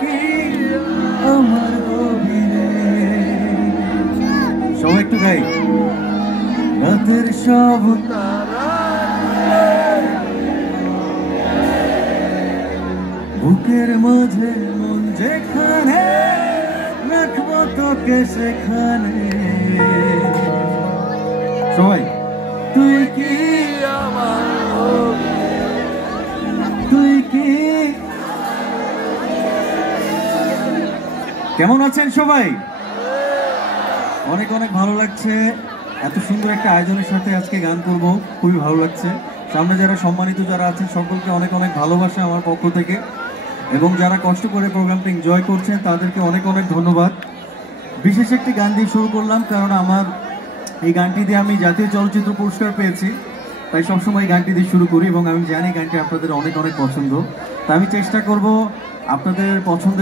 কি আমার গভীরে। সবাই একটু গাই। রাতের সব তারা বুকের মাঝে মন যেখানে রাখবো তোকে সেখানে। সবাই তুই কি আমার, তুই কি। কেমন আছেন সবাই? অনেক অনেক ভালো লাগছে এত সুন্দর একটা আয়োজনের সাথে আজকে গান করব, খুবই ভালো লাগছে। সামনে যারা সম্মানিত যারা আছেন সকলকে অনেক অনেক ভালোবাসা আমার পক্ষ থেকে, এবং যারা কষ্ট করে প্রোগ্রামটা এনজয় করছেন তাদেরকে অনেক অনেক ধন্যবাদ। বিশেষ একটি গান দিয়ে শুরু করলাম, কারণ আমার এই গানটি দিয়ে আমি জাতীয় চলচ্চিত্র পুরস্কার পেয়েছি, তাই সবসময় এই গানটি দিয়ে শুরু করি, এবং আমি জানি গানটি আপনাদের অনেক অনেক পছন্দ। তাই আমি চেষ্টা করব আপনাদের পছন্দের